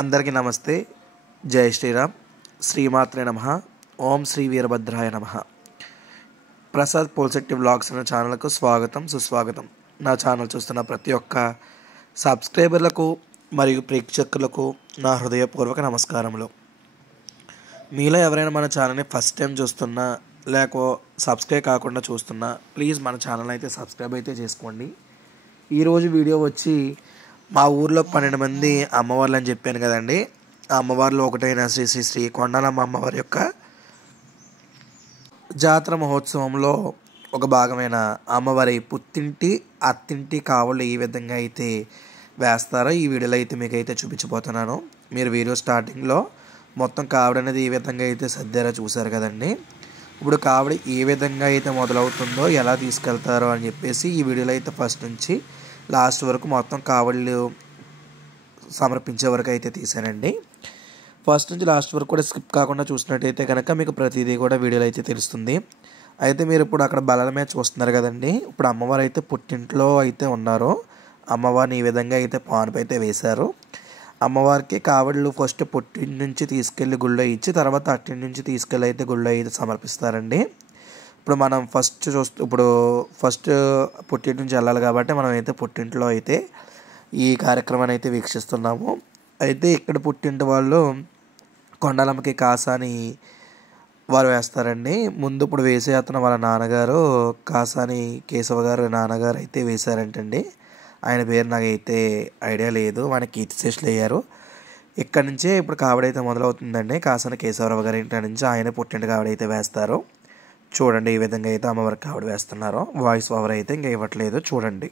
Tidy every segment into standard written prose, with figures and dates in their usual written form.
అందరికీ నమస్తే. జై శ్రీరామ్. శ్రీమాత్రే నమః. ఓం శ్రీ వీరభద్రాయ నమః. ప్రసాద్ పోల్శెట్టి వ్లాగ్స్ అనే ఛానల్కు స్వాగతం, సుస్వాగతం. నా ఛానల్ చూస్తున్న ప్రతి ఒక్క సబ్స్క్రైబర్లకు మరియు ప్రేక్షకులకు నా హృదయపూర్వక నమస్కారములు. మీలో ఎవరైనా మన ఛానల్ని ఫస్ట్ టైం చూస్తున్నా లేక సబ్స్క్రైబ్ కాకుండా చూస్తున్నా ప్లీజ్ మన ఛానల్ అయితే సబ్స్క్రైబ్ అయితే చేసుకోండి. ఈరోజు వీడియో వచ్చి మా ఊర్లో 12 మంది అమ్మవార్లు అని చెప్పాను కదండి. ఆ అమ్మవారిలో ఒకటైన శ్రీ శ్రీ శ్రీ కొండాలమ్మ అమ్మవారి యొక్క జాతర మహోత్సవంలో ఒక భాగమైన అమ్మవారి పుట్టింటి అత్తింటి కావళ్ళు ఈ విధంగా అయితే వేస్తారో ఈ వీడియోలో అయితే మీకు అయితే చూపించబోతున్నాను. మీరు వీడియో స్టార్టింగ్లో మొత్తం కావడి అనేది ఈ విధంగా అయితే సర్దారో చూసారు కదండి. ఇప్పుడు కావడి ఏ విధంగా అయితే మొదలవుతుందో ఎలా తీసుకెళ్తారో అని చెప్పేసి ఈ వీడియోలో అయితే ఫస్ట్ నుంచి లాస్ట్ వరకు మొత్తం కావళ్ళు సమర్పించే వరకు అయితే తీసానండి. ఫస్ట్ నుంచి లాస్ట్ వరకు కూడా స్కిప్ కాకుండా చూసినట్టయితే కనుక మీకు ప్రతిదీ కూడా వీడియోలో అయితే తెలుస్తుంది. అయితే మీరు ఇప్పుడు అక్కడ బలాల మీద చూస్తున్నారు కదండి. ఇప్పుడు అమ్మవారు అయితే పుట్టింట్లో అయితే ఉన్నారు. అమ్మవారిని ఈ విధంగా అయితే పానుపు అయితే వేశారు. అమ్మవారికి కావళ్ళు ఫస్ట్ పుట్టింటి నుంచి తీసుకెళ్ళి గుళ్ళో ఇచ్చి తర్వాత అట్టింటి నుంచి తీసుకెళ్ళి అయితే గుళ్ళో అయితే సమర్పిస్తారండి. ఇప్పుడు మనం ఫస్ట్ పుట్టింటి నుంచి వెళ్ళాలి కాబట్టి మనం అయితే పుట్టింట్లో అయితే ఈ కార్యక్రమాన్ని అయితే వీక్షిస్తున్నాము. అయితే ఇక్కడ పుట్టింటి వాళ్ళు కొండాలమ్మకి కాసాని వారు వేస్తారండి. ముందు ఇప్పుడు వేసే అతను వాళ్ళ నాన్నగారు కాసాని కేశవ గారు నాన్నగారు అయితే వేశారంటండి. ఆయన పేరు నాకైతే ఐడియా లేదు. ఆయన కీర్తిశేషులు అయ్యారు. ఇక్కడ నుంచే ఇప్పుడు కావడైతే మొదలవుతుందండి. కాసాని కేశవరావు గారి ఇంటి నుంచి ఆయన పుట్టింటి కావడైతే వేస్తారు. చూడండి ఈ విధంగా అయితే అమ్మవారికి కావడి వేస్తున్నారు. వాయిస్ ఓవర్ అయితే ఇంకా ఇవ్వట్లేదు, చూడండి.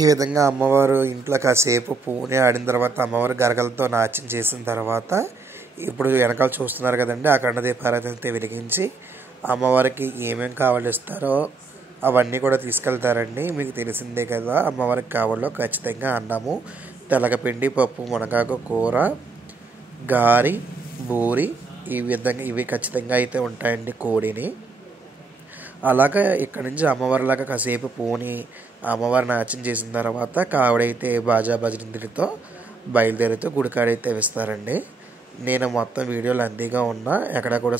ఈ విధంగా అమ్మవారు ఇంట్లో కాసేపు పూని ఆడిన తర్వాత అమ్మవారు గరగలతో నాట్యం చేసిన తర్వాత ఇప్పుడు వెనకాల చూస్తున్నారు కదండి, అఖండ దీపారాధన వెలిగించి అమ్మవారికి ఏమేమి కావాలి ఇస్తారో అవన్నీ కూడా తీసుకెళ్తారండి. మీకు తెలిసిందే కదా, అమ్మవారికి కావాలో ఖచ్చితంగా అన్నము, తెలగపిండి, పప్పు, మునగాకు కూర, గారి, బూరి ఇవి ఖచ్చితంగా అయితే ఉంటాయండి. కోడిని అలాగా ఇక్కడ నుంచి అమ్మవారిలాగా కాసేపు పూని అమ్మవారి నాట్యం చేసిన తర్వాత కావిడైతే బాజా భజనంతులతో బయలుదేరితో గుడికాడైతే వేస్తారండి. నేను మొత్తం వీడియోలు అందిగా ఉన్నా, ఎక్కడ కూడా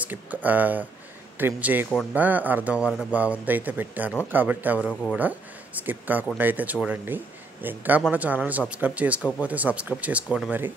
ట్రిమ్ చేయకుండా అర్థం అవ్వాలనే భావంతో అయితే పెట్టాను. కాబట్టి ఎవరు కూడా స్కిప్ కాకుండా అయితే చూడండి. ఇంకా మన ఛానల్ని సబ్స్క్రైబ్ చేసుకోకపోతే సబ్స్క్రైబ్ చేసుకోండి మరి.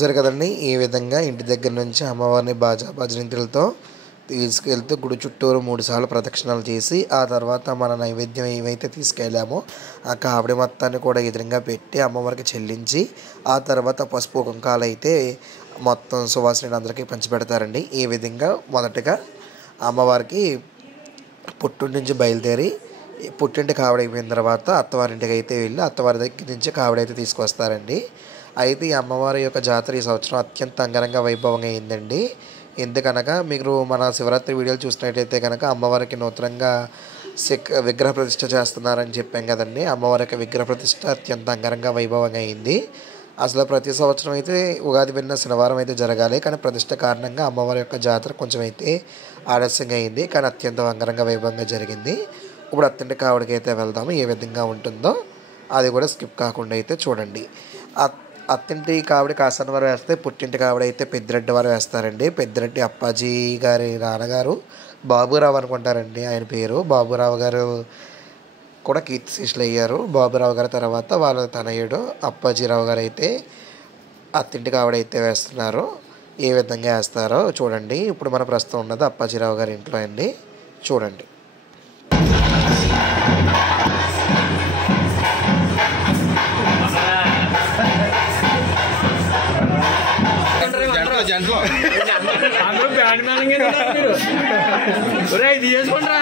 చూసారు కదండి, ఈ విధంగా ఇంటి దగ్గర నుంచి అమ్మవారిని బాజా భజంత్రులతో తీసుకెళ్తూ గుడి చుట్టూరు 3 సార్లు ప్రదక్షిణాలు చేసి ఆ తర్వాత మన నైవేద్యం ఏవైతే తీసుకెళ్ళామో ఆ కావడి మొత్తాన్ని కూడా ఎదురుగా పెట్టి అమ్మవారికి చెల్లించి ఆ తర్వాత పసుపు కుంకాలు అయితే మొత్తం సువాసిని అందరికీ పంచిపెడతారండి. ఈ విధంగా మొదటగా అమ్మవారికి పుట్టింటి నుంచి బయలుదేరి పుట్టింటి కావడి అయిపోయిన తర్వాత అత్తవారింటికి అయితే వెళ్ళి అత్తవారి దగ్గర నుంచి కావడైతే తీసుకొస్తారండి. అయితే ఈ అమ్మవారి యొక్క జాతర ఈ సంవత్సరం అత్యంత అంగరంగ వైభవంగా అయిందండి. ఎందుకనగా మీరు మన శివరాత్రి వీడియోలు చూసినట్టయితే కనుక అమ్మవారికి నూతనంగా విగ్రహ ప్రతిష్ఠ చేస్తున్నారని చెప్పాం కదండి. అమ్మవారి యొక్క విగ్రహ ప్రతిష్ఠ అత్యంత అంగరంగ వైభవంగా అయింది. అసలు ప్రతి సంవత్సరం అయితే ఉగాది విన్న శనివారం అయితే జరగాలి, కానీ ప్రతిష్ఠ కారణంగా అమ్మవారి యొక్క జాతర కొంచెం అయితే ఆలస్యంగా అయింది, కానీ అత్యంత అంగరంగ వైభవంగా జరిగింది. ఇప్పుడు అత్తింటి కావడికి అయితే వెళ్దాము, ఏ విధంగా ఉంటుందో అది కూడా స్కిప్ కాకుండా అయితే చూడండి. అత్తింటి కావడి కాసన్న వారు వేస్తే పుట్టింటి కావడి అయితే పెద్దిరెడ్డి వారు వేస్తారండి. పెద్దిరెడ్డి అప్పాజీ గారి నాన్నగారు బాబురావు అనుకుంటారండి ఆయన పేరు. బాబురావు గారు కూడా కీర్తిశేషులు అయ్యారు. బాబురావు గారి తర్వాత వాళ్ళ తనయుడు అప్పాజీరావు గారు అయితే అత్తింటి కావడి అయితే వేస్తున్నారు. ఏ విధంగా వేస్తారో చూడండి. ఇప్పుడు మన ప్రస్తుతం ఉన్నది అప్పాజీరావు గారి ఇంట్లో అండి, చూడండి. ఇది చేసుకుంటా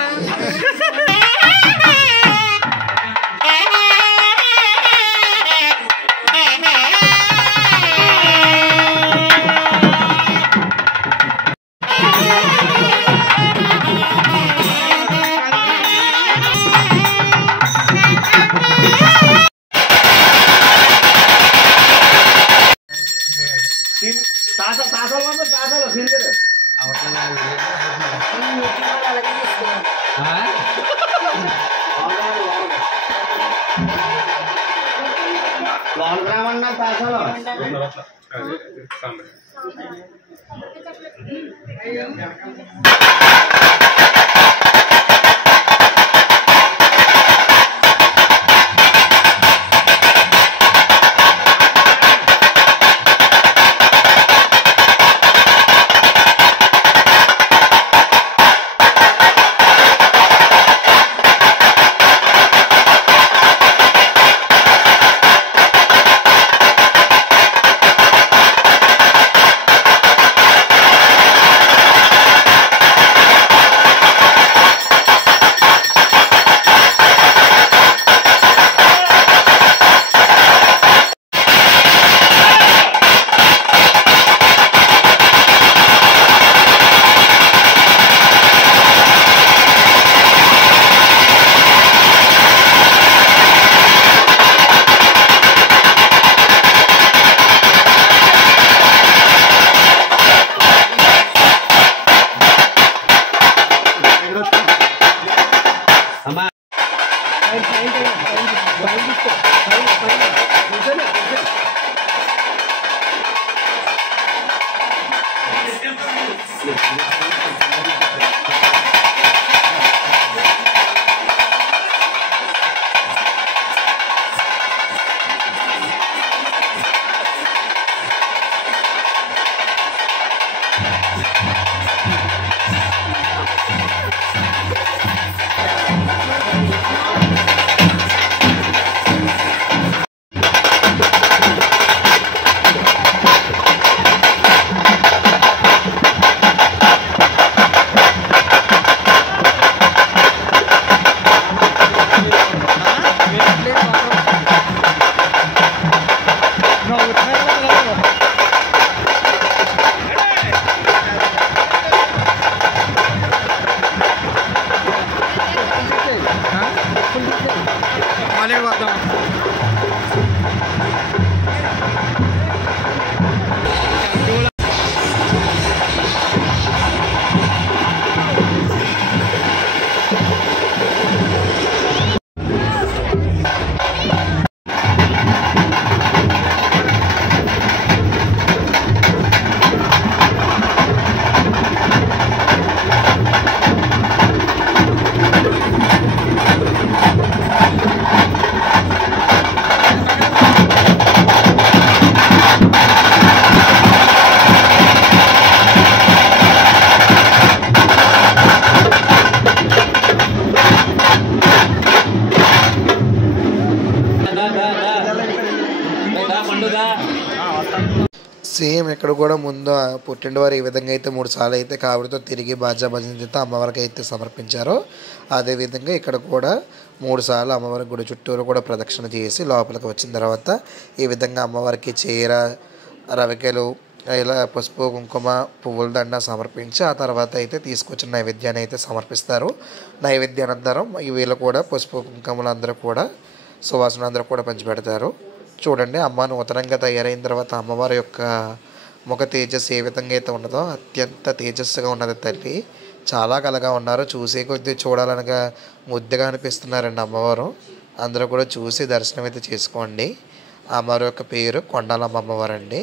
ఇక్కడ కూడా ముందు పుట్టినవారు ఈ విధంగా అయితే 3 సార్లు అయితే కావిడితో తిరిగి బాజా భజనతో అమ్మవారికి అయితే సమర్పించారో అదేవిధంగా ఇక్కడ కూడా 3 సార్లు అమ్మవారి గుడి చుట్టూరు కూడా ప్రదక్షిణ చేసి లోపలికి వచ్చిన తర్వాత ఈ విధంగా అమ్మవారికి చీర రవికెలు ఇలా పసుపు కుంకుమ పువ్వుల దండ సమర్పించి ఆ తర్వాత అయితే తీసుకొచ్చిన నైవేద్యాన్ని అయితే సమర్పిస్తారు. నైవేద్యానంతరం వీళ్ళు కూడా పసుపు కుంకుమలు అందరూ కూడా సువాసన అందరూ కూడా పంచిపెడతారు. చూడండి అమ్మ నూతనంగా తయారైన తర్వాత అమ్మవారి యొక్క ముఖ తేజస్సు ఏ విధంగా అయితే ఉన్నదో అత్యంత తేజస్సుగా ఉన్నది తల్లి. చాలా కలగా ఉన్నారు. చూసే కొద్దీ చూడాలనగా ముద్దుగా అనిపిస్తున్నారండి అమ్మవారు. అందరూ కూడా చూసి దర్శనం అయితే చేసుకోండి. అమ్మవారి యొక్క పేరు కొండాలమ్మ అమ్మవారు అండి.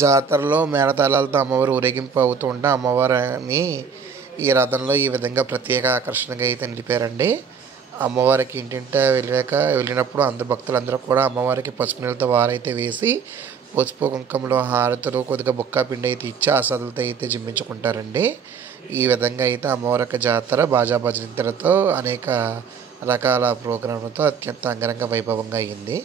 జాతరలో మేళతాళాలతో అమ్మవారు ఊరేగింపు అవుతుంటే అమ్మవారిని ఈ రథంలో ఈ విధంగా ప్రత్యేక ఆకర్షణగా అయితే నిలిపారండి. అమ్మవారికి ఇంటింటా వెళ్ళినప్పుడు అందరు భక్తులందరూ కూడా అమ్మవారికి పసుపు నీళ్ళతో వారైతే వేసి పసుపు కుంకుమలో హారతులు కొద్దిగా బొక్కా పిండి అయితే ఇచ్చి ఆసాదులతో అయితే జిమ్మించుకుంటారండి. ఈ విధంగా అయితే అమ్మవారి యొక్క జాతర బాజా భజనలతో అనేక రకాల ప్రోగ్రాంలతో అత్యంత అంగరంగ వైభవంగా అయింది.